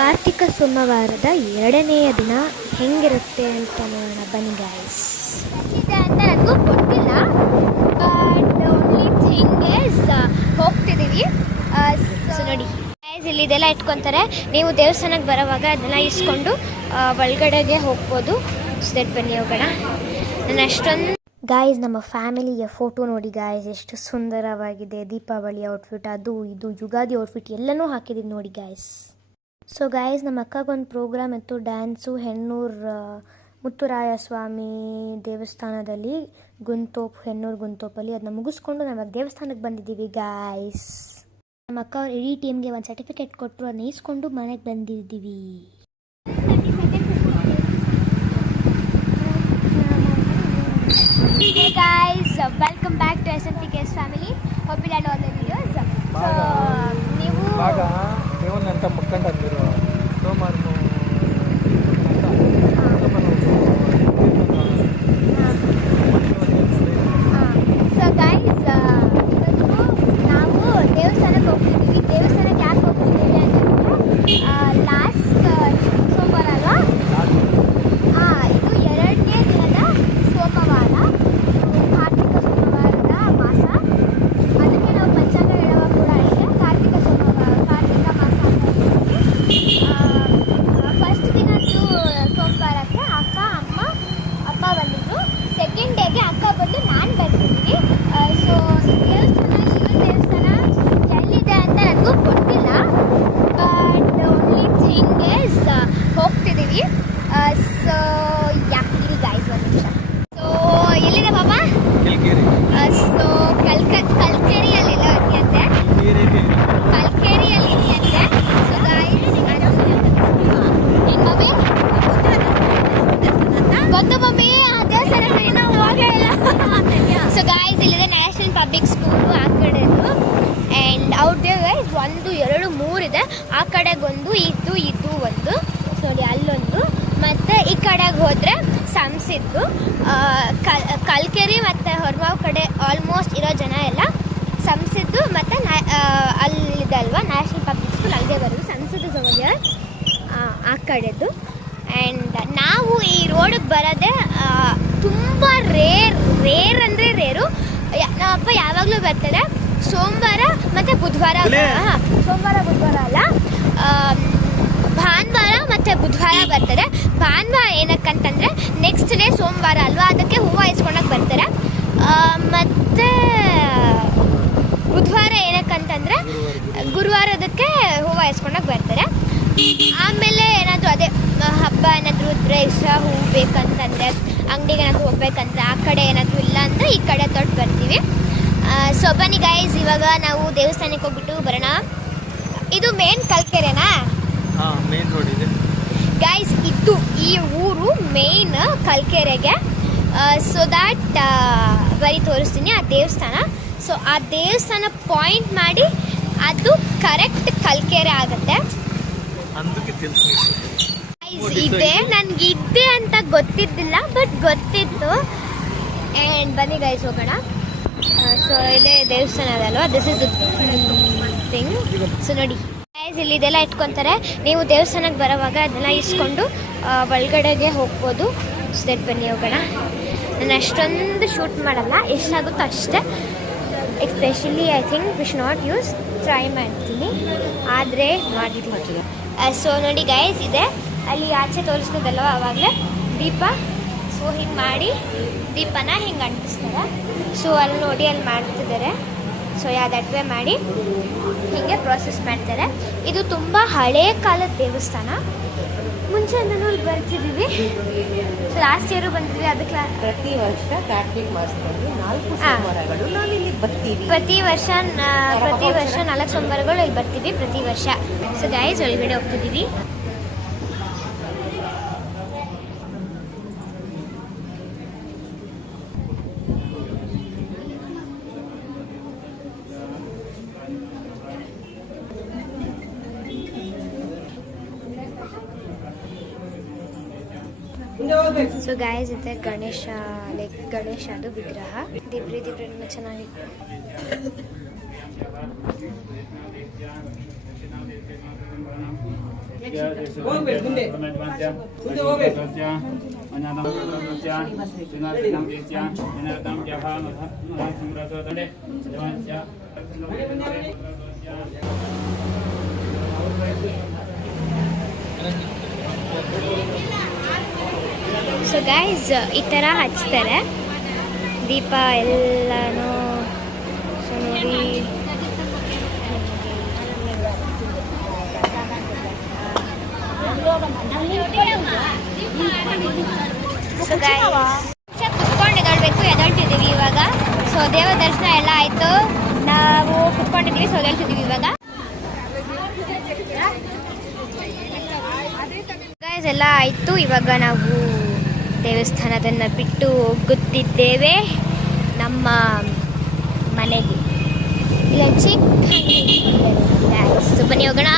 ಕಾರ್ತಿಕ ಸೋಮವಾರದ ಎರಡನೆಯ ದಿನ ಹೆಂಗಿರುತ್ತೆ ಅಂತ ನೋಡೋಣ ಬನ್ನಿ ಗಾಯ್ಸ್. ಇದೆ ಅಂತ ನನಗೂ ಗೊತ್ತಿಲ್ಲ, ಬಟ್ ಓನ್ಲಿ ಥಿಂಗ್ ಇಸ್ ಹೋಗ್ತಿದ್ದೀವಿ. ಸೊ ನೋಡಿ ಗೈಸ್, ಇಲ್ಲಿ ಇದೆಲ್ಲ ಇಟ್ಕೊತಾರೆ. ನೀವು ದೇವಸ್ಥಾನಕ್ಕೆ ಬರೋವಾಗ ಅದನ್ನೆಲ್ಲ ಇಸ್ಕೊಂಡು ಒಳಗಡೆಗೆ ಹೋಗ್ಬೋದು. ಸೆಟ್ ಬನ್ನಿ ಹೋಗೋಣ. ನಾನು ಅಷ್ಟೊಂದು ಗಾಯ್ಸ್, ನಮ್ಮ ಫ್ಯಾಮಿಲಿಯ ಫೋಟೋ ನೋಡಿ ಗಾಯ್ಸ್, ಎಷ್ಟು ಸುಂದರವಾಗಿದೆ. ದೀಪಾವಳಿ ಔಟ್ಫಿಟ್, ಅದು ಇದು ಯುಗಾದಿ ಔಟ್ಫಿಟ್ ಎಲ್ಲನೂ ಹಾಕಿದ್ದೀವಿ ನೋಡಿ ಗಾಯ್ಸ್. ಸೊ ಗಾಯ್ಸ್, ನಮ್ಮ ಅಕ್ಕಗೊಂದು ಪ್ರೋಗ್ರಾಮ್ ಇತ್ತು, ಡ್ಯಾನ್ಸು. ಹೆಣ್ಣೂರು ಮುತ್ತುರಾಯ ಸ್ವಾಮಿ ದೇವಸ್ಥಾನದಲ್ಲಿ ಹೆಣ್ಣೂರು ಗುಂತೋಪಲ್ಲಿ. ಅದನ್ನ ಮುಗಿಸ್ಕೊಂಡು ನಾವು ದೇವಸ್ಥಾನಕ್ಕೆ ಬಂದಿದ್ದೀವಿ ಗಾಯ್ಸ್. ನಮ್ಮ ಅಕ್ಕ ಅವ್ರು ಇಡೀ ಟೀಮ್ಗೆ ಒಂದು ಸರ್ಟಿಫಿಕೇಟ್ ಕೊಟ್ಟರು, ಅದನ್ನ ಈಸ್ಕೊಂಡು ಮನೆಗೆ ಬಂದಿದ್ದೀವಿ. Hey guys, welcome back to SMPK's family. Hope you like all the videos. So, ನೀವು ದೇವನಂತ ಮುಖಂಡರು ಸೋಮವಾರ ಸೊ ಗೈಸ್, ನಾವು ದೇವಸ್ಥಾನಕ್ಕೆ ಹೋಗ್ತಿದ್ದೀವಿ. ದೇವಸ್ಥಾನಕ್ಕೆ ಯಾಕೆ ಹೋಗ್ತಿದ್ದೀವಿ ಅಂತಂದರೆ ಲಾಸ್ಟ್ ಸೋಮವಾರ ಅಲ್ವಾ, ಇದು ಎರಡನೇ ದಿನದ ಸೋಮವಾರ, ಕಾರ್ತಿಕ ಸೋಮವಾರದ ಮಾಸ. ಅದಕ್ಕೆ ನಾವು ಪಂಚಾಂಗ ಹೇಳುವಾಗ ಕೂಡ ಅಷ್ಟೇ ಕಾರ್ತಿಕ ಸೋಮವಾರ, ಕಾರ್ತಿಕ ಮಾಸ ಅಂತ ಹೇಳ್ತೀವಿ. ಫಸ್ಟ್ ದಿನದ್ದು ಸೋಮವಾರಕ್ಕೆ ಅಕ್ಕ ಅಪ್ಪ ಬಂದಿದ್ದು. ಸೆಕೆಂಡ್ ಡೇಗೆ ಅಕ್ಕ ಬಂದು ನಾನು ಬಂದಿದ್ದೀನಿ. ಸೊ ದೇವಸ್ಥಾನ, ಶಿವನ ದೇವಸ್ಥಾನ ಎಲ್ಲಿದೆ ಅಂತ ನನಗೂ ಗೊತ್ತಿಲ್ಲ, ಬಟ್ ಓನ್ಲಿ ಥಿಂಗ್ ಇಸ್ ಹೋಗ್ತಿದ್ದೀವಿ. ಸೊ ಇಲ್ಲಿ ಗೈಸ್ ಒಂದು ನಿಮಿಷ. ಸೊ ಎಲ್ಲಿದೆ ಬಾಬಾ? ಸೊ ಕಲ್ಕೆರಿಯಲ್ಲಿ ಇದೆಯಂತೆ. ಕಲ್ಕೆರಿಯಲ್ಲಿ ಇದೆಯಂತೆ. ಸೊ ಗೈಸ್, ಗೊತ್ತು ಮಮ್ಮಿ, ಆ ದೇವಸ್ಥಾನಕ್ಕೆ ನಾವು ಹೋಗೇ ಇಲ್ಲ. ಸೊ ಗೈಸ್, ಇಲ್ಲಿದೆ ನ್ಯಾಷನಲ್ ಪಬ್ಲಿಕ್ ಸ್ಕೂಲು ಆ ಕಡೆದು. ಆ್ಯಂಡ್ ಔಟ್ ದೇ ಗೈಸ್ 1 2 3 ಇದೆ. ಆ ಕಡೆಗೊಂದು, ಇದು ಒಂದು, ಸಾರಿ ಅಲ್ಲೊಂದು, ಮತ್ತು ಈ ಕಡೆಗೆ ಹೋದರೆ ಸಂಸಿದ್ದು. ಕಲ್ಕೆರಿ ಮತ್ತು ಹೊರಮಾವು ಕಡೆ ಆಲ್ಮೋಸ್ಟ್ ಇರೋ ಜನ ಎಲ್ಲ ಸಂಸಿದ್ದು ಮತ್ತು ಅಲ್ಲಿದೆ ಅಲ್ವಾ ನ್ಯಾಷನಲ್ ಪಬ್ಲಿಕ್ ಸ್ಕೂಲ್, ಅಲ್ಲಿಗೆ ಬರೋದು. ಸಂಸದ ಸಮುದಾಯ ಆ ಕಡೆದು. ಆ್ಯಂಡ್ ನಾವು ಈ ರೋಡಿಗೆ ಬರೋದೇ ತುಂಬ ರೇರ್ ಅಂದರೆ ರೇರು. ನಮ್ಮಪ್ಪ ಯಾವಾಗಲೂ ಬರ್ತಾರೆ ಸೋಮವಾರ ಮತ್ತು ಬುಧವಾರ. ಸೋಮವಾರ ಬುಧವಾರ ಅಲ್ಲ, ಭಾನುವಾರ ಮತ್ತು ಬುಧವಾರ ಬರ್ತಾರೆ. ಭಾನುವಾರ ಏನಕ್ಕಂತಂದರೆ ನೆಕ್ಸ್ಟ್ ಡೇ ಸೋಮವಾರ ಅಲ್ವಾ, ಅದಕ್ಕೆ ಹೂವು ಇಸ್ಕೊಳಕ್ಕೆ ಬರ್ತಾರೆ. ಮತ್ತು ಬುಧವಾರ ಏನಕ್ಕಂತಂದರೆ ಗುರುವಾರದಕ್ಕೆ ಹೂವು ಇಸ್ಕೊಳಕ್ಕೆ ಬರ್ತಾರೆ. ಆಮೇಲೆ ಏನಾದರೂ ಅದೇ ಹಬ್ಬ ಏನಾದರೂ ಇದ್ದರೆ ಇಷ್ಟ ಹೂವು ಬೇಕಂತಂದರೆ, ಅಂಗಡಿಗೆ ಏನಾದರೂ ಹೋಗ್ಬೇಕಂದ್ರೆ, ಆ ಕಡೆ ಏನಾದರೂ ಇಲ್ಲ ಅಂದರೆ ಈ ಕಡೆ ತೊಟ್ಟು ಬರ್ತೀವಿ. ಸೊ ಬನ್ನಿ ಗೈಸ್, ಇವಾಗ ನಾವು ದೇವಸ್ಥಾನಕ್ಕೆ ಹೋಗ್ಬಿಟ್ಟು ಬರೋಣ. ಇದು ಮೇನ್ ಕಲ್ಕೆರೆನಾ? ಮೇನ್ ರೋಡ್ ಇದೆ ಗೈಸ್. ಈ ಊರು ಮೇನ್ ಕಲ್ಕೆರೆಗೆ. ಸೊ ದ್ಯಾಟ್ ಬರೀ ತೋರಿಸ್ತೀನಿ ಆ ದೇವಸ್ಥಾನ. ಸೊ ಆ ದೇವಸ್ಥಾನ ಪಾಯಿಂಟ್ ಮಾಡಿ ಅದು ಕರೆಕ್ಟ್ ಕಲ್ಕೆರೆ ಆಗುತ್ತೆ. ಇದೆ, ನನಗೆ ಇದೆ ಅಂತ ಗೊತ್ತಿದ್ದಿಲ್ಲ, ಬಟ್ ಗೊತ್ತಿತ್ತು. ಆ್ಯಂಡ್ ಬನ್ನಿ ಗೈಸ್ ಹೋಗೋಣ. ಸೊ ಇದೇ ದೇವಸ್ಥಾನ ಅದಲ್ವಾ, ದಿಸ್ ಇಸ್ ಥಿಂಗ್. ಸೊ ನೋಡಿ ಗೈಸ್, ಇಲ್ಲಿ ಇದೆಲ್ಲ ಇಟ್ಕೊತಾರೆ. ನೀವು ದೇವಸ್ಥಾನಕ್ಕೆ ಬರೋವಾಗ ಅದನ್ನೆಲ್ಲ ಇಸ್ಕೊಂಡು ಒಳಗಡೆಗೆ ಹೋಗ್ಬೋದು. ಸೆಟ್ ಬನ್ನಿ ಹೋಗೋಣ. ನಾನು ಅಷ್ಟೊಂದು ಶೂಟ್ ಮಾಡಲ್ಲ, ಎಷ್ಟಾಗುತ್ತೋ ಅಷ್ಟೇ. Especially I think we should not use, try ಮಾಡ್ತೀನಿ ಆದರೆ ಮಾಡಿದ್ದೀನಿ. ಸೊ ನೋಡಿ ಗೈಸ್, ಇದೆ ಅಲ್ಲಿ ಆಚೆ ತೋರಿಸ್ತಿದ್ದಲ್ವ ಆವಾಗಲೇ ದೀಪ. ಸೊ ಹಿಂಗೆ ಮಾಡಿ ದೀಪನ ಹಿಂಗೆ ಅಂಟಿಸ್ತಾರೆ. ಸೊ ಅಲ್ಲಿ ನೋಡಿ ಅಲ್ಲಿ ಮಾಡ್ತಿದ್ದಾರೆ. ಸೊ ಯಾವುದಟ್ವೆ ಮಾಡಿ ಹೀಗೆ ಪ್ರೋಸೆಸ್ ಮಾಡ್ತಾರೆ. ಇದು ತುಂಬ ಹಳೇ ಕಾಲದ ದೇವಸ್ಥಾನ. ಮುಂಚೆಯಿಂದನೂ ಇಲ್ಲಿ ಬರ್ತಿದ್ದೀವಿ. ಸೊ ಲಾಸ್ಟ್ ಇಯರು ಬಂದಿದ್ವಿ. ಅದಕ್ಕೆ ಪ್ರತಿ ವರ್ಷ ಕಾರ್ತಿಕ ಮಾಸದಲ್ಲಿ 4 ಸೋಮವಾರಗಳು ನಾವು ಇಲ್ಲಿ ಬರ್ತೀವಿ. ಪ್ರತಿ ವರ್ಷ 4 ಸೋಮವಾರಗಳು ಇಲ್ಲಿ ಬರ್ತೀವಿ ಪ್ರತಿ ವರ್ಷ. ಸೊ ಗೈಸ್, ಒಳಗಡೆ ಹೋಗ್ತಿದ್ದೀವಿ. ಸೊ ಗೈಸ್, ಇದೆ ಗಣೇಶದು ವಿಗ್ರಹ. ದಿಬ್ರಿ ಚೆನ್ನಾಗಿತ್ತು. ಸೊ ಗೈಸ್ ಈ ಥರ ಹಚ್ತಾರೆ ದೀಪ ಎಲ್ಲನೂ. ಸೊ ನೋಡಿ ಸೊ ಗೈಸ್ ಕುತ್ಕೊಂಡು ಎದಳ್ಬೇಕು, ಎದಳ್ತಿದ್ದೀವಿ ಇವಾಗ. ಸೊ ದೇವ ದರ್ಶನ ಎಲ್ಲ ಆಯಿತು, ನಾವು ಕುತ್ಕೊಂಡಿದ್ದೀವಿ. ಸೊ ಎದಳ್ತಿದ್ದೀವಿ ಇವಾಗ. ಗೈಸ್ ಎಲ್ಲ ಆಯಿತು, ಇವಾಗ ನಾವು ದೇವಸ್ಥಾನದನ್ನು ಬಿಟ್ಟು ಹೋಗುತ್ತಿದ್ದೇವೆ ನಮ್ಮ ಮನೆಗೆ. ಈಗ ಚಿಕ್ಕ ಸೊ ಬನ್ನಿ ಹೋಗೋಣ.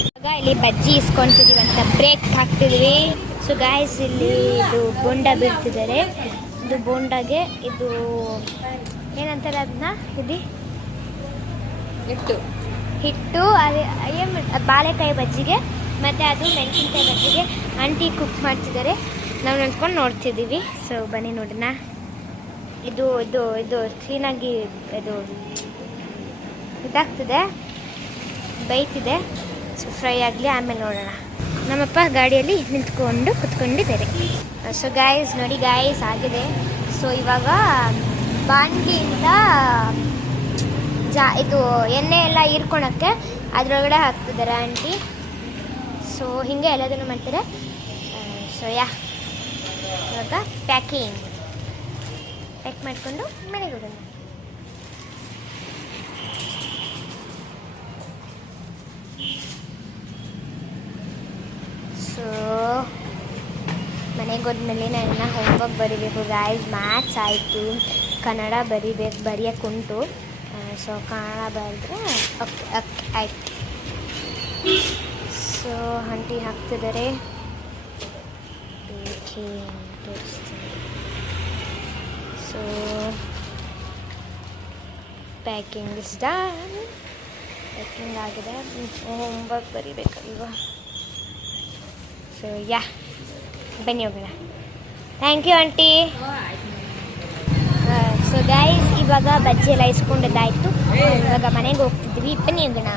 ಇವಾಗ ಇಲ್ಲಿ ಬಜ್ಜಿ ಇಸ್ಕೊಂತಿದ್ದೀವಿ ಅಂತ ಬ್ರೇಕ್ ಹಾಕ್ತಿದ್ವಿ. ಸೊ ಗಾಯ್ಸ್ ಇಲ್ಲಿ ಇದು ಬೋಂಡ ಬೀಳ್ತಿದ್ದಾರೆ. ಇದು ಬೋಂಡಾಗೆ ಇದು ಏನಂತಾರೆ ಅದನ್ನ, ಇದು ಹಿಟ್ಟು ಅದೇ ಏನು ಬಾಳೆಕಾಯಿ ಬಜ್ಜಿಗೆ ಮತ್ತು ಅದು ಮೆಣಸಿನ್ಕಾಯಿ ಬಜ್ಜಿಗೆ ಆಂಟಿ ಕುಕ್ ಮಾಡ್ತಿದ್ದಾರೆ. ನಾವು ನಿಂತ್ಕೊಂಡು ನೋಡ್ತಿದ್ದೀವಿ. ಸೊ ಬನ್ನಿ ನೋಡೋಣ. ಇದು ಇದು ಇದು ಕ್ಲೀನಾಗಿ ಇದು ಇದಾಗ್ತಿದೆ, ಬೈತಿದೆ. ಸೊ ಫ್ರೈ ಆಗಲಿ, ಆಮೇಲೆ ನೋಡೋಣ. ನಮ್ಮಪ್ಪ ಗಾಡಿಯಲ್ಲಿ ನಿಂತ್ಕೊಂಡು ಕುತ್ಕೊಂಡಿದ್ದಾರೆ. ಸೊ ಗಾಯ್ಸ್ ನೋಡಿ ಗಾಯ್ಸ್ ಆಗಿದೆ. ಸೊ ಇವಾಗ ಬಾಂಡ್ಲಿಯಿಂದ ಇದು ಎಣ್ಣೆ ಎಲ್ಲ ಹೀರ್ಕೊಳಕ್ಕೆ ಅದರೊಳಗಡೆ ಹಾಕ್ತಿದ್ದಾರೆ ಆಂಟಿ. ಸೊ ಹೀಗೆ ಎಲ್ಲದನ್ನು ಮಾಡ್ತಾರೆ. ಸೊ ಇವಾಗ ಪ್ಯಾಕ್ ಮಾಡಿಕೊಂಡು ಮನೆಗೆ ಹೋಗೋಣ. ಸೊ ಮನೆಗೆ ಹೋದ್ಮೇಲೆ ನಾನು ಹೋಮ್ವರ್ಕ್ ಬರೀಬೇಕು ಗಾಯ್ಸ್. ಮ್ಯಾಥ್ಸ್ ಆಯಿತು, ಕನ್ನಡ ಬರೆಯೋಕ್ಕುಂಟು. ಸೊ ಕನ್ನಡ ಬರೆದ್ರೆ ಓಕೆ ಆಯ್ತು. ಸೊ ಆಂಟಿ ಹಾಕ್ತಿದ್ದಾರೆ. So packing is done. Packing ಆಗಿದೆ, ಹೋಮ್ವರ್ಕ್ ಬರೀಬೇಕಲ್ವ. ಸೊ ಬನ್ನಿ ಹೋಗೋಣ. Thank you aunty. So guys ಇವಾಗ ಬಜ್ಜಿ ಎಲ್ಲ ಇಸ್ಕೊಂಡದ್ದಾಯಿತು. ಇವಾಗ ಮನೆಗೆ ಹೋಗ್ತಿದ್ವಿ. ಬನ್ನಿ ಹೋಗೋಣ.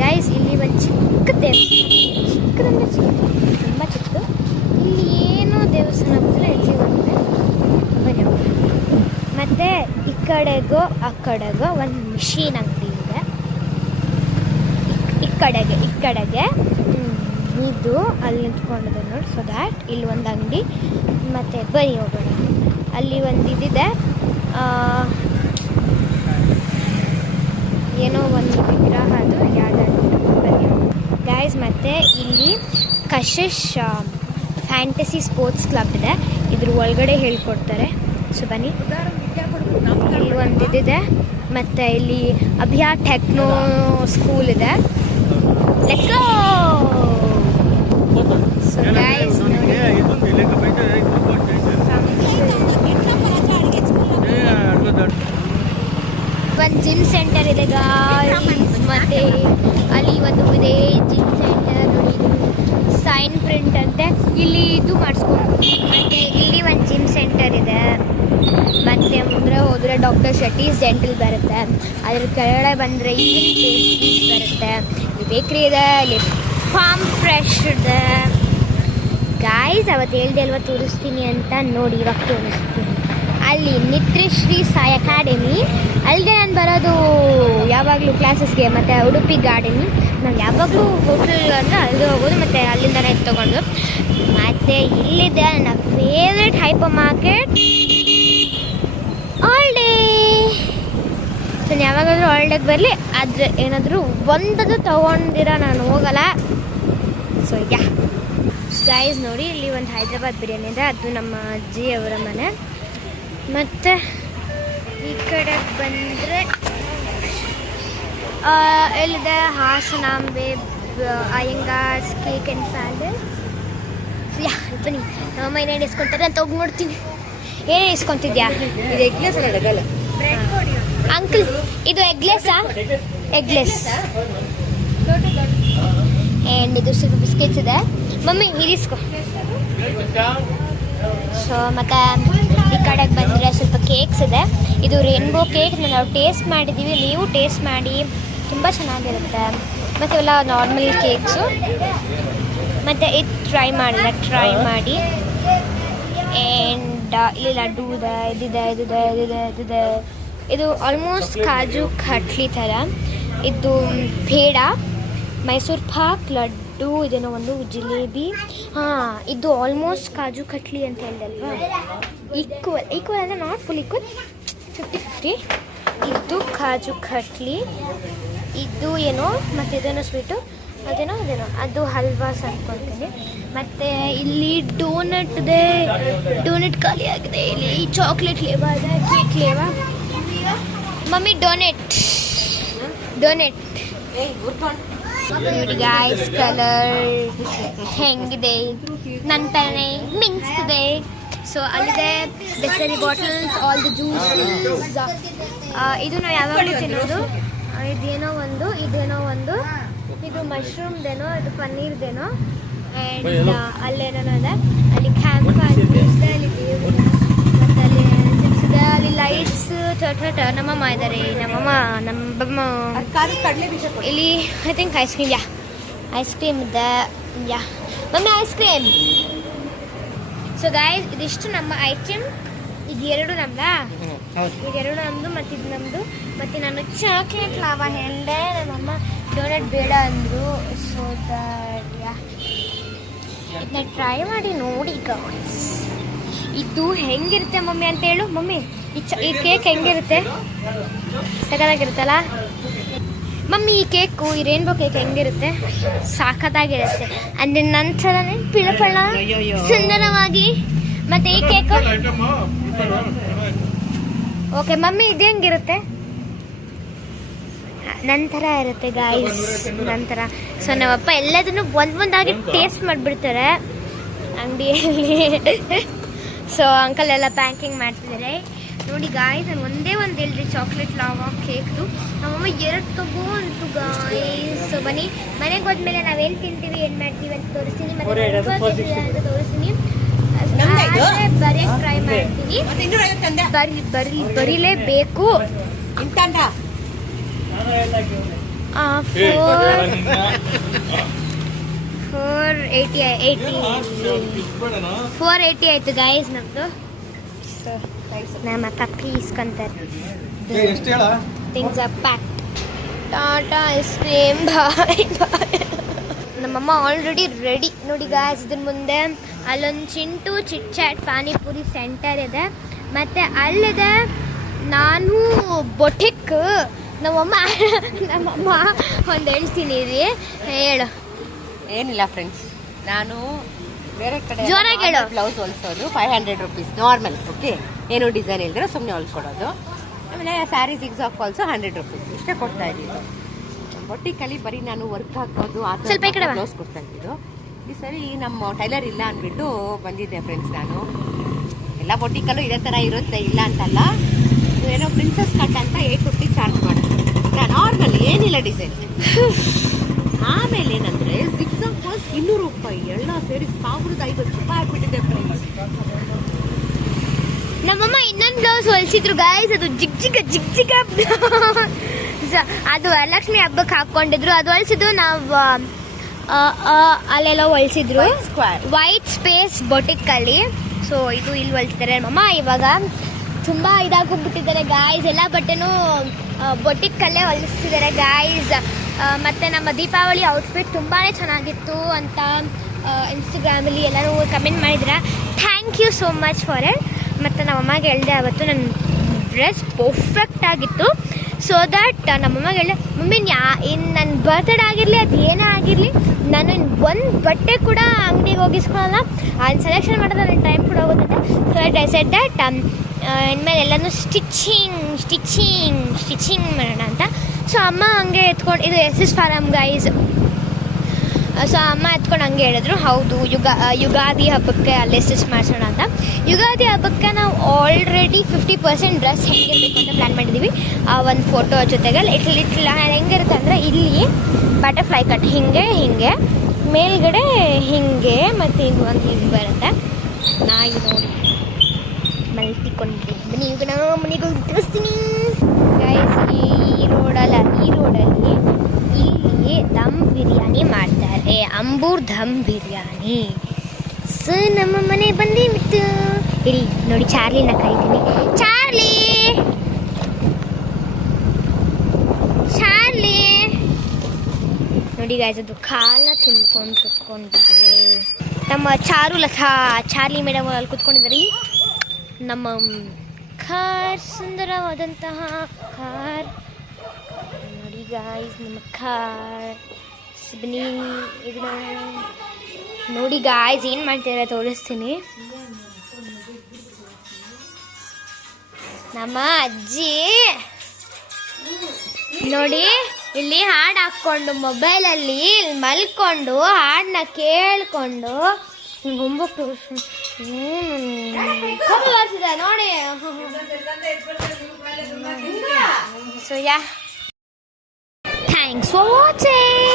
ಗೈಸ್ ಇಲ್ಲಿ ಒಂದು ಚಿಕ್ಕ ದೇವಸ್ಥಾನ, ಚಿಕ್ಕದಂದ್ರೆ ತುಂಬ ಚಿಕ್ಕದು. ಇಲ್ಲಿ ಏನೋ ದೇವಸ್ಥಾನ ಬಂದರೆ ಇಲ್ಲಿ ಬರುತ್ತೆ. ಬನ್ನಿ ಮತ್ತು ಈ ಕಡೆಗೋ ಆ ಕಡೆಗೋ ಒಂದು ಮಿಷಿನ್ ಅಂಗಡಿ ಇದೆ. ಈ ಕಡೆಗೆ ಇದು ಅಲ್ಲಿ ನಿಂತ್ಕೊಂಡಿದೆ ನೋಡಿ. ಸೊ ದ್ಯಾಟ್ ಇಲ್ಲಿ ಒಂದು ಅಂಗಡಿ. ಮತ್ತು ಬನ್ನಿ ಹೋಗೋಣ. ಅಲ್ಲಿ ಒಂದು ಇದಿದೆ, ಏನೋ ಒಂದು ವಿಗ್ರಹ, ಅದು ಯಾವ್ದಾದ್ರು ಬನ್ನಿ ಗೈಸ್. ಮತ್ತು ಇಲ್ಲಿ ಕಶಿಶ್ ಫ್ಯಾಂಟಸಿ ಸ್ಪೋರ್ಟ್ಸ್ ಕ್ಲಬ್ ಇದೆ, ಇದ್ರ ಒಳಗಡೆ ಹೇಳ್ಕೊಡ್ತಾರೆ. ಸೊ ಬನ್ನಿ, ಇಲ್ಲಿ ಒಂದು ಇದಿದೆ. ಮತ್ತು ಇಲ್ಲಿ ಅಭಿಯಾ ಟೆಕ್ನೋ ಸ್ಕೂಲ್ ಇದೆ. Let's go. ಸೊ ಗೈಸ್ ಒಂದು ಜಿಮ್ ಸೆಂಟರ್ ಇದೆ ಗಾಯ್ಸ್. ಮತ್ತು ಅಲ್ಲಿ ಒಂದು ಇದೆ ಜಿಮ್ ಸೆಂಟರ್. ಸೈನ್ ಪ್ರಿಂಟ್ ಅಂತೆ, ಇಲ್ಲಿ ಇದು ಮಾಡಿಸ್ಕೊಂಡು. ಮತ್ತು ಇಲ್ಲಿ ಒಂದು ಜಿಮ್ ಸೆಂಟರ್ ಇದೆ. ಮತ್ತು ಮುಂದೆ ಹೋದರೆ ಡಾಕ್ಟರ್ ಶೆಟ್ಟೀಸ್ ಡೆಂಟಲ್ ಬರುತ್ತೆ. ಅದ್ರ ಕೆಳಗಡೆ ಬಂದರೆ ಈವನ್ ಪೇಸ್ಟ್ರೀಸ್ ಬರುತ್ತೆ. ಬೇಕ್ರಿ ಇದೆ, ಲಿಪ್ ಫಾರ್ಮ್ ಫ್ರೆಶ್ ಇದೆ. ಗಾಯ್ಸ್ ಅವತ್ತು ಹೇಳ್ದೆ ಅಲ್ವಾ ತೋರಿಸ್ತೀನಿ ಅಂತ, ನೋಡಿ ಇವಾಗ ತೋರಿಸ್ತೀನಿ. ಅಲ್ಲಿ ನಿತ್ಯಶ್ರೀ ಸಾಯಿ ಅಕಾಡೆಮಿ, ಅಲ್ಲಿಗೆ ನಾನು ಬರೋದು ಯಾವಾಗಲೂ ಕ್ಲಾಸಸ್ಗೆ. ಮತ್ತು ಉಡುಪಿ ಗಾರ್ಡನ್, ನಾವು ಯಾವಾಗಲೂ ಹೋಟೆಲ್ ಅಂದರೆ ಅಲ್ಲಿಗೆ ಹೋಗೋದು, ಮತ್ತು ಅಲ್ಲಿಂದನೇ ತೊಗೊಂಡು. ಮತ್ತು ಇಲ್ಲಿದೆ ನನ್ನ favourite hyper market All Day. So ಯಾವಾಗಾದರೂ ಆಲ್ ಡೇಗೆ ಬರಲಿ, ಆದರೆ ಏನಾದರೂ ಒಂದದು ತೊಗೊಂಡಿರ ನಾನು ಹೋಗಲ್ಲ. ಸೊ ಗೈಸ್ ನೋಡಿ, ಇಲ್ಲಿ ಒಂದು ಹೈದ್ರಾಬಾದ್ ಬಿರಿಯಾನಿ ಇದೆ, ಅದು ನಮ್ಮ ಅಜ್ಜಿಯವರ ಮನೆ. ಮತ್ತು ಈ ಕಡೆ ಬಂದರೆ ಎಲ್ಲಿದೆ Hasanamba Iyengars cake and palace. ಬನ್ನಿ, ನಮ್ಮ ಏನೇನು ಇಸ್ಕೊತಾರೆ ಅಂತ ಹೋಗಿ ನೋಡ್ತೀನಿ. ಏನೇನು ಇಸ್ಕೊತಿದ್ಯಾ? ಇದು ಎಗ್ಲೆಸ್ ಅಲ್ಲ, ಅಂಕಲ್ ಇದು ಎಗ್ಲೆಸ್ಸಾ? ಎಗ್ಲೆಸ್. ಆ್ಯಂಡ್ ಇದು ಸ್ವಲ್ಪ ಬಿಸ್ಕೆಟ್ಸ್ ಇದೆ. ಮಮ್ಮಿ ಇರಿಸ್ಕೊ. ಸೊ ಮತ್ತು ಈ ಕಡೆಗೆ ಬಂದರೆ ಸ್ವಲ್ಪ ಕೇಕ್ಸ್ ಇದೆ. ಇದು ರೇನ್ಬೋ ಕೇಕ್ ನಾವು ಟೇಸ್ಟ್ ಮಾಡಿದ್ದೀವಿ, ನೀವು ಟೇಸ್ಟ್ ಮಾಡಿ, ತುಂಬ ಚೆನ್ನಾಗಿರುತ್ತೆ. ಮತ್ತು ಇವೆಲ್ಲ ನಾರ್ಮಲ್ ಕೇಕ್ಸು. ಮತ್ತು ಇದು ಟ್ರೈ ಮಾಡಿ. ಆ್ಯಂಡ್ ಇಲ್ಲಿ ಲಡ್ಡು ಇದೆ, ಇದಿದೆ. ಇದು ಆಲ್ಮೋಸ್ಟ್ ಕಾಜು ಕಟ್ಲಿ ಥರ. ಇದು ಪೇಡ, ಮೈಸೂರು ಪಾಕ್, ಲಡ್ಡು, ಇದೇನೋ ಒಂದು ಜಿಲೇಬಿ. ಹಾಂ, ಇದು ಆಲ್ಮೋಸ್ಟ್ ಕಾಜು ಕಟ್ಲಿ ಅಂತ ಹೇಳಿದಲ್ವಾ, ಈಕ್ವಲ್ ಅಂದರೆ ನಾಟ್ ಫುಲ್ ಈಕ್ವಲ್, 50-50. ಇದು ಕಾಜು ಕಟ್ಲಿ, ಇದು ಏನೋ, ಮತ್ತು ಇದೇನೋ ಸ್ವೀಟು, ಅದೇನೋ ಅದು ಹಲ್ವಾಸ್ ಅನ್ಕೊಳ್ತೀನಿ. ಮತ್ತು ಇಲ್ಲಿ ಡೋನೆಟ್ ಖಾಲಿ ಆಗಿದೆ. ಇಲ್ಲಿ ಚಾಕ್ಲೇಟ್ ಫ್ಲೇವರ್ ಇದೆ, ಕೇಕ್ ಫ್ಲೇವರ್. ಮಮ್ಮಿ ಡೋನೆಟ್ ನೋಡಿ ಗಾಯ್ಸ್, ಕಲರ್ ಹೆಂಗಿದೆ ನಂತರನೇ ಮಿಂಚ್ತಿದೆ. ಸೊ ಅಲ್ಲಿದೆ Bisleri bottles, all the juices. ಇದು ನಾವು ಯಾವಾಗಲೂ ತಿನ್ನೋದು. ಇದೇನೋ ಒಂದು ಇದು ಮಶ್ರೂಮ್ದೇನೋ, ಇದು ಪನ್ನೀರ್ದೇನೋ. ಆ್ಯಂಡ್ ಅಲ್ಲೇನೋ ಇದೆ, ಅಲ್ಲಿ ಕ್ಯಾಂಪ್ ಇದೆ, ಅಲ್ಲಿ ದೇವರು, ಮತ್ತು ಅಲ್ಲಿ ಚಿಪ್ಸ್ ಇದೆ, ಅಲ್ಲಿ ಲೈಟ್ಸ್. ನಮ್ಮಮ್ಮ ಇದ್ದಾರೆ, ನಮ್ಮಮ್ಮ ಇಲ್ಲಿ ಐ ಥಿಂಕ್ ಐಸ್ ಕ್ರೀಮ್ ಇದೆ. Mummy ice cream. So guys, ಇದಿಷ್ಟು ನಮ್ಮ ಐಟಮ್. ಇದೆರಡು ನಮ್ದಾ? ಇದೆರಡು ನಮ್ಮದು ಮತ್ತು ಇದು ನಮ್ಮದು. ಮತ್ತು ನಾನು ಚಾಕ್ಲೇಟ್ ಲಾವಾ ಹೇಳಿದೆ, ನಮ್ಮಮ್ಮ ಡೋನೆಟ್ ಬೇಡ ಅಂದರು. ಸೊ ಇದನ್ನ ಟ್ರೈ ಮಾಡಿ ನೋಡಿ ಗಾಯ್ಸ್. ಇದು ಹೆಂಗಿರುತ್ತೆ ಮಮ್ಮಿ ಅಂತ ಹೇಳು. ಮಮ್ಮಿ ಈ ಕೇಕ್ ಹೆಂಗಿರುತ್ತೆ? ಸಖತ್ತಾಗಿರುತ್ತಲ್ಲ ಮಮ್ಮಿ. ಈ ಕೇಕು, ಈ ರೇನ್ಬೋ ಕೇಕ್ ಹೆಂಗಿರುತ್ತೆ? ಸಾಕತ್ತಾಗಿರುತ್ತೆ. ಅಂದರೆ ನಂತರನೇ ಪಿಳಪಳ ಸುಂದರವಾಗಿ. ಮತ್ತು ಈ ಕೇಕು ಓಕೆ ಮಮ್ಮಿ, ಇದು ಹೆಂಗಿರುತ್ತೆ? ನಂತರ ಇರುತ್ತೆ ಗಾಯ್ಸ್, ನಂತರ. ಸೊ ನಮ್ಮಪ್ಪ ಎಲ್ಲದನ್ನು ಒಂದಾಗಿ ಟೇಸ್ಟ್ ಮಾಡಿಬಿಡ್ತಾರೆ ಅಂಗಡಿಯಲ್ಲಿ. ಸೊ ಅಂಕಲ್ ಎಲ್ಲ ಪ್ಯಾಕಿಂಗ್ ಮಾಡ್ತಿದ್ದಾರೆ ನೋಡಿ ಗಾಯ್ಸ್. ನಾನು ಒಂದೇ ಒಂದು ಹೇಳಿರಿ, ಚಾಕ್ಲೇಟ್ ಲಾವಾ ಕೇಕ್ದು. ನಮ್ಮಮ್ಮ 2 ತಗೊಂಡು ಗಾಯ್ಸ್. ಸೊ ಬನ್ನಿ, ಮನೆಗೆ ಹೋದ್ಮೇಲೆ ನಾವೇನು ತಿಂತೀವಿ, ಏನು ಮಾಡ್ತೀವಿ ಅಂತ ತೋರಿಸ್ತೀನಿ, ಮತ್ತು ಅಂತ ತೋರಿಸ್ತೀನಿ. ಬರೆಯಕ್ಕೆ ಟ್ರೈ ಮಾಡ್ತೀನಿ. ಬರೀಲೇಬೇಕು. 480 ಆಯ್ತು ಗಾಯ್ಸ್ ನಮ್ದು. ನಮ್ಮ ಪಪ್ಪಿ ಇಸ್ಕೊಂತಾರೆ. Things are packed. Tata ice cream, bye. ನಮ್ಮಮ್ಮ ಆಲ್ರೆಡಿ ರೆಡಿ ನೋಡಿ ಗಾಯ್ಸ್. ಇದ್ರ ಮುಂದೆ ಅಲ್ಲೊಂದು Chintu chit chat panipuri centre ಇದೆ, ಮತ್ತು ಅಲ್ಲಿದೆ ನಾನು ಬೊಟಿಕ್. ನಮ್ಮಮ್ಮ ಒಂದು ಹೇಳ್ತೀನಿ ರೀ, ಹೇಳು. ಏನಿಲ್ಲ ಫ್ರೆಂಡ್ಸ್, ನಾನು ಬೇರೆ ಕಡೆ ಜೋರಾಗಿ ಹೇಳು. ಬ್ಲೌಸ್ ಹೊಲಿಸೋದು 500 ರುಪೀಸ್ ನಾರ್ಮಲ್. ಓಕೆ, ಏನು ಡಿಸೈನ್ ಇಲ್ಲದ್ರೆ ಸುಮ್ಮನೆ ಹೊಲ್ಕೊಡೋದು. ಆಮೇಲೆ ಸ್ಯಾರಿ ಜಿಗ್ಸಾಗ್ ಫಾಲ್ಸು 100 ರುಪೀಸ್ ಇಷ್ಟೇ ಕೊಡ್ತಾ ಇದ್ದಿದ್ದು. ಬೊಟ್ಟಿಕಲ್ಲಿ ಬರೀ ನಾನು ವರ್ಕ್ ಹಾಕೋದು ಆ ಥರ ಬ್ಲೌಸ್ ಕೊಡ್ತಾ ಇದ್ದಿದ್ದು. ಈ ಸರಿ ನಮ್ಮ ಟೈಲರ್ ಇಲ್ಲ ಅಂದ್ಬಿಟ್ಟು ಬಂದಿದ್ದೆ ಫ್ರೆಂಡ್ಸ್. ನಾನು ಎಲ್ಲ ಬೊಟ್ಟಿಕಲ್ಲೂ ಇದೇ ಥರ ಇರುತ್ತೆ, ಇಲ್ಲ ಅಂತಲ್ಲ. ಏನೋ ಪ್ರಿನ್ಸಸ್ ಕಟ್ ಅಂತ 850 ಚಾರ್ಜ್ ಮಾಡೋದು. ನಾರ್ಮಲ್ ಏನಿಲ್ಲ ಡಿಸೈನ್. ಆಮೇಲೆ ಏನಂದರೆ ಜಿಗ್ಸಾಗ್ ಫಾಲ್ಸ್ 200 ರೂಪಾಯಿ, ಎಲ್ಲ ಸೇರಿ 1050 ರೂಪಾಯಿ ಆಗ್ಬಿಟ್ಟಿದೆ ಫ್ರೆಂಡ್ಸ್. ನಮ್ಮಮ್ಮ ಇನ್ನೊಂದು ಬ್ಲೌಸ್ ಹೊಲಿಸಿದ್ರು ಗಾಯ್ಸ್. ಅದು ಜಿಗ್ ಜಿಗ್ ಅದು ವರಲಕ್ಷ್ಮಿ ಹಬ್ಬಕ್ಕೆ ಹಾಕೊಂಡಿದ್ರು. ಅದು ಹೊಲಿಸಿದ್ರು ನಾವು ಅಲ್ಲೆಲ್ಲ ಹೊಲಿಸಿದ್ರು ವೈಟ್ ಸ್ಪೇಸ್ ಬೊಟಿಕಲ್ಲಿ. ಸೊ ಇದು ಇಲ್ಲಿ ಹೊಲಿಸಿದ್ದಾರೆ ನಮ್ಮಮ್ಮ. ಇವಾಗ ತುಂಬ ಇದಾಗೋಗ್ಬಿಟ್ಟಿದ್ದಾರೆ ಗಾಯ್ಸ್, ಎಲ್ಲ ಬಟ್ಟೆನೂ ಬೊಟಿಕಲ್ಲೇ ಹೊಲಿಸ್ತಿದ್ದಾರೆ ಗಾಯ್ಸ್. ಮತ್ತು ನಮ್ಮ ದೀಪಾವಳಿ ಔಟ್ಫಿಟ್ ತುಂಬಾ ಚೆನ್ನಾಗಿತ್ತು ಅಂತ ಇನ್ಸ್ಟಾಗ್ರಾಮಲ್ಲಿ ಎಲ್ಲರೂ ಕಮೆಂಟ್ ಮಾಡಿದ್ರೆ, thank you so much for it. ಮತ್ತು ನಮ್ಮಮ್ಮಗೆ ಹೇಳಿದೆ ಅವತ್ತು ನನ್ನ ಡ್ರೆಸ್ ಪರ್ಫೆಕ್ಟ್ ಆಗಿತ್ತು. ಸೊ ದ್ಯಾಟ್ ನಮ್ಮಮ್ಮಗೆ ಹೇಳಿದೆ, ಮಮ್ಮಿ ಇನ್ನು ನನ್ನ ಬರ್ತ್ಡೇ ಆಗಿರಲಿ ಅದು ಏನೇ ಆಗಿರಲಿ, ನಾನು ಒಂದು ಬಟ್ಟೆ ಕೂಡ ಅಂಗಡಿಗೆ ಹೋಗಿಸ್ಕೊಳ್ಳಲ್ಲ, ಅದನ್ನ ಸೆಲೆಕ್ಷನ್ ಮಾಡೋದು ನನ್ನ ಟೈಮ್ ಕೂಡ ಹೋಗುತ್ತೆ. ಸೊ ಐ ಸೆಡ್ ದ್ಯಾಟ್ ಇನ್ಮೇಲೆ ಎಲ್ಲನೂ ಸ್ಟಿಚಿಂಗ್ ಮಾಡೋಣ ಅಂತ. ಸೊ ಅಮ್ಮ ಹಂಗೆ ಎತ್ಕೊಂಡು, ಇದು SS ಫಾರಮ್ ಗೈಸ್. ಸೊ ಅಮ್ಮ ಎತ್ಕೊಂಡು ಹಂಗೆ ಹೇಳಿದ್ರು ಹೌದು ಯುಗಾದಿ ಹಬ್ಬಕ್ಕೆ ಅಲ್ಲೇ ಸ್ಟಿಚ್ ಮಾಡಿಸೋಣ ಅಂತ. ಯುಗಾದಿ ಹಬ್ಬಕ್ಕೆ ನಾವು ಆಲ್ರೆಡಿ 50% ಡ್ರೆಸ್ ಹೆಂಗಿರಬೇಕು ಅಂತ ಪ್ಲ್ಯಾನ್ ಮಾಡಿದ್ದೀವಿ. ಆ ಒಂದು ಫೋಟೋ ಜೊತೆಗೆ ಲಿಟ್ಲ್ ಹೆಂಗಿರುತ್ತೆ ಅಂದರೆ ಇಲ್ಲಿ ಬಟರ್ಫ್ಲೈ ಕಟ್ ಹಿಂಗೆ ಮೇಲ್ಗಡೆ ಹಿಂಗೆ ಮತ್ತು ಈಗ ಒಂದು ಹಿಂಗೆ ಬರುತ್ತೆ. ನಾಯಿ ನೋಡಿ ಮಲ್ಟಿಕೊಂಡಿದ್ದೀನಿ. ಬನ್ನಿ ಈಗ ನಾವು ಮನೆಗೆ ಹೋಗಿ ತೋರಿಸ್ತೀನಿ ಗೈಸ್. ಈ ರೋಡಲ್ಲಿ ಇಲ್ಲಿ ದಮ್ ಬಿರಿಯಾನಿ ಮಾಡ್ತಾರೆ, ಅಂಬೂರ್ ದಮ್ ಬಿರಿಯಾನಿ. ಸೊ ನಮ್ಮ ಮನೆ ಬಂದು ಬಿಟ್ಟು ಇರಿ ನೋಡಿ ಚಾರ್ಲಿನ ಕರೀತೀನಿ. ಚಾರ್ಲಿ ನೋಡಿ ಗಾಯ್ಸ್, ಅದು ಕಾಲನ್ನ ತಿನ್ಕೊಂಡು ಕುತ್ಕೊಂಡಿದೆ. ನಮ್ಮ ಚಾರ್ಲಿ ಮೇಡಮ್ ಅಲ್ಲಿ ಕುತ್ಕೊಂಡಿದ್ದಾರೆ. ನಮ್ಮ ಕಾರ್, ಸುಂದರವಾದಂತಹ ಕಾರ್ ನೋಡಿ ಗಾಯ್ಸ್, ನಮ್ಮ ಕಾರ್. ಬನ್ನಿ ಇದನ್ನ ನೋಡಿ ಗಾಯ್ಸ್, ಏನು ಮಾಡ್ತೀರ ತೋರಿಸ್ತೀನಿ. ನಮ್ಮ ಅಜ್ಜಿ ನೋಡಿ ಇಲ್ಲಿ ಹಾಡು ಹಾಕ್ಕೊಂಡು ಮೊಬೈಲಲ್ಲಿ ಮಲ್ಕೊಂಡು ಹಾಡನ್ನ ಕೇಳಿಕೊಂಡು ಹೋಮ್ವರ್ಕ್ ನೋಡಿ. So yeah, thanks for watching.